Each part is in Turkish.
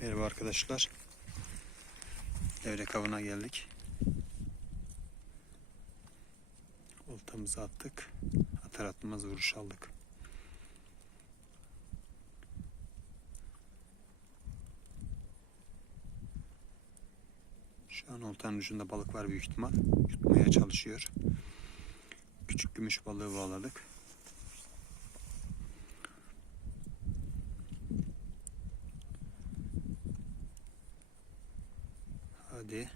Merhaba arkadaşlar. Levrek avına geldik. Oltamızı attık. Atar atmaz vuruş aldık. Şu an oltanın ucunda balık var büyük ihtimal. Yutmaya çalışıyor. Küçük gümüş balığı bağladık. Hadi.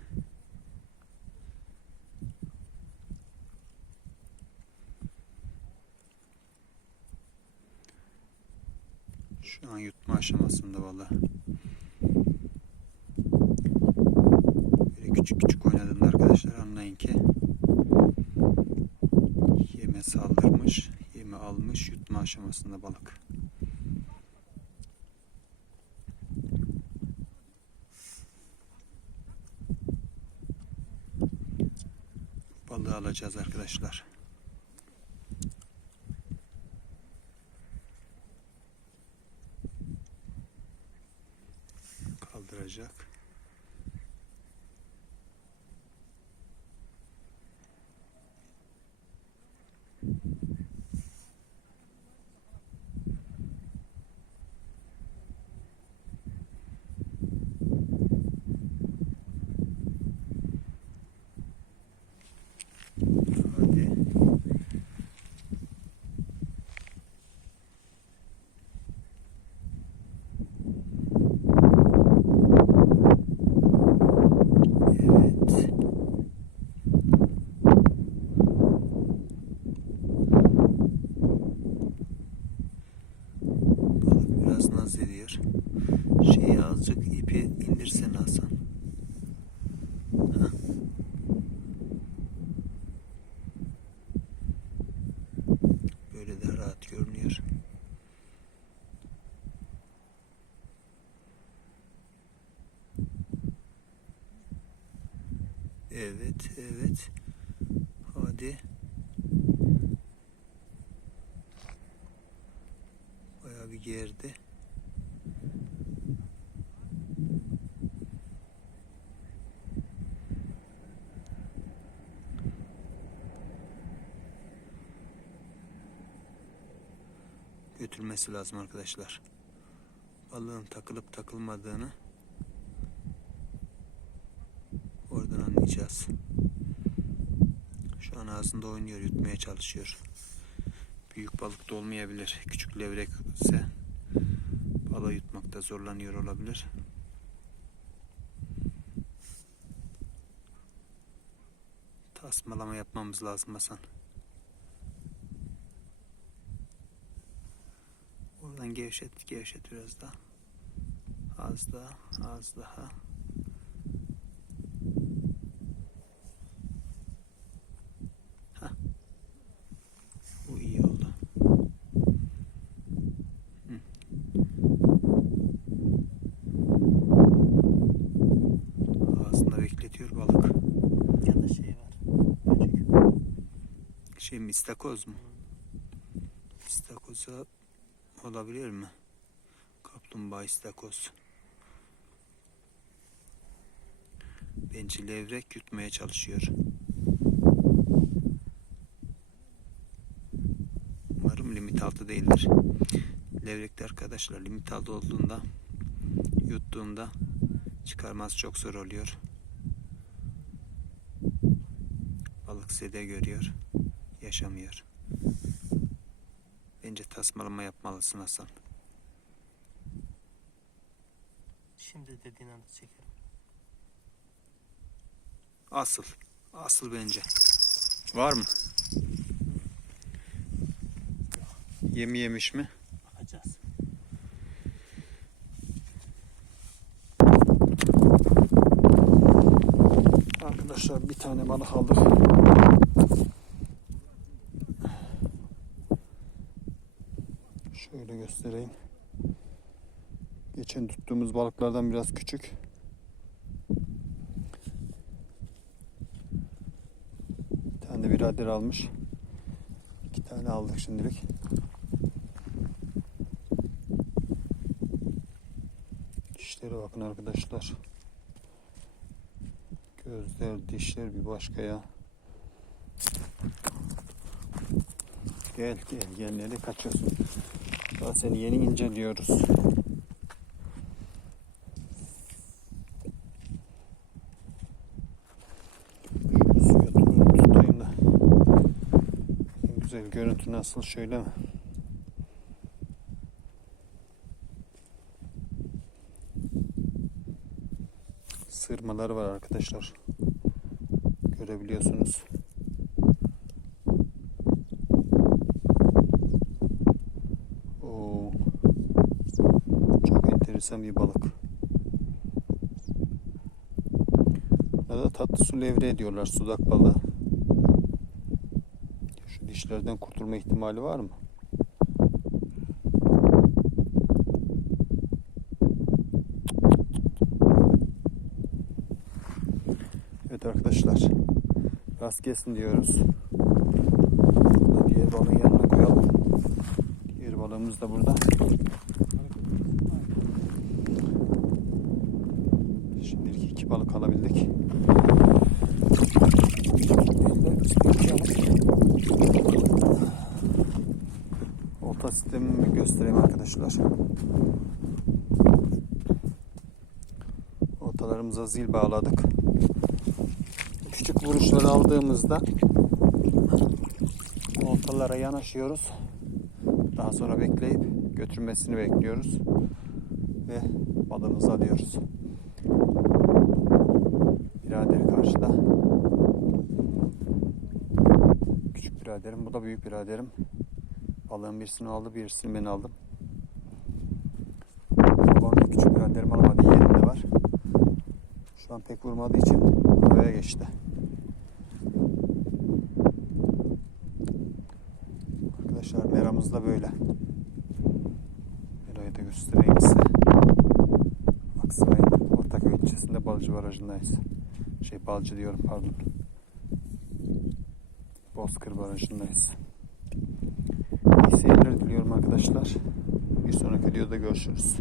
Şu an yutma aşamasında valla. Böyle küçük küçük oynadığında arkadaşlar anlayın ki yeme saldırmış, yeme almış, yutma aşamasında balık. Balığı alacağız arkadaşlar. Kaldıracak. Evet, evet. Hadi. Bayağı bir gerdi. götürmesi lazım arkadaşlar. Balığın takılıp takılmadığını oradan anlayacağız. Ağzında oynuyor, yutmaya çalışıyor. Büyük balık da olmayabilir. Küçük levrek ise balığı yutmakta zorlanıyor olabilir. Tasmalama yapmamız lazım Hasan. Oradan gevşet, gevşet biraz daha. Az daha, az daha. Hah. Bu iyi oldu. Hı. Ağzında bekletiyor balık. Ya da şey var. Böcek. Şey mi, istakoz mu? İstakoza olabilir mi? Kaplumbağa istakoz. Bence levrek yutmaya çalışıyor. Umarım limit altı değildir. Levrekte arkadaşlar limit altı olduğunda yuttuğunda çıkarması çok zor oluyor. Balık sede görüyor, yaşamıyor. Bence tasmalama yapmalısın Hasan. Şimdi dediğin anda çekerim. Asıl. Asıl bence. Var mı? Yemi yemiş mi? Bakacağız. Arkadaşlar bir tane balık aldık. Şöyle göstereyim. Geçen tuttuğumuz balıklardan biraz küçük. Bir tane de birader almış. İki tane aldık şimdilik. Dişlere bakın arkadaşlar. Gözler, dişler bir başka ya. Gel gel gel nereye kaçıyorsun? Daha seni yeni inceliyoruz. Tutayım da. En güzel görüntü nasıl şöyle mi? Sırmaları var arkadaşlar. Görebiliyorsunuz. Enteresan bir balık. Buna da tatlı su levre diyorlar sudak balığı. Şu dişlerden kurtulma ihtimali var mı? Evet arkadaşlar. Rast gelsin diyoruz. Diğer balığın yanına koyalım. Diğer balığımız da burada. Şimdilik iki balık alabildik. Olta sistemimi göstereyim arkadaşlar. Oltalarımıza zil bağladık. Küçük vuruşları aldığımızda oltalara yanaşıyoruz. Daha sonra bekleyip götürmesini bekliyoruz. Ve balığımızı alıyoruz. Birader karşıda. Küçük biraderim. Bu da büyük biraderim. Balığın birisini aldı, birisini ben aldım. Orada küçük biraderim alamadı. Yerinde var. Şu an pek vurmadığı için oraya geçti. Arkadaşlar meramız da böyle. Merayı da göstereyim size. Aksaray'ın Ortaköy ilçesinde Balcı Barajı'ndayız. Şey Balcı diyorum pardon. Bozkır Barajı'ndayız. İyi seyirler diliyorum arkadaşlar. Bir sonraki videoda görüşürüz.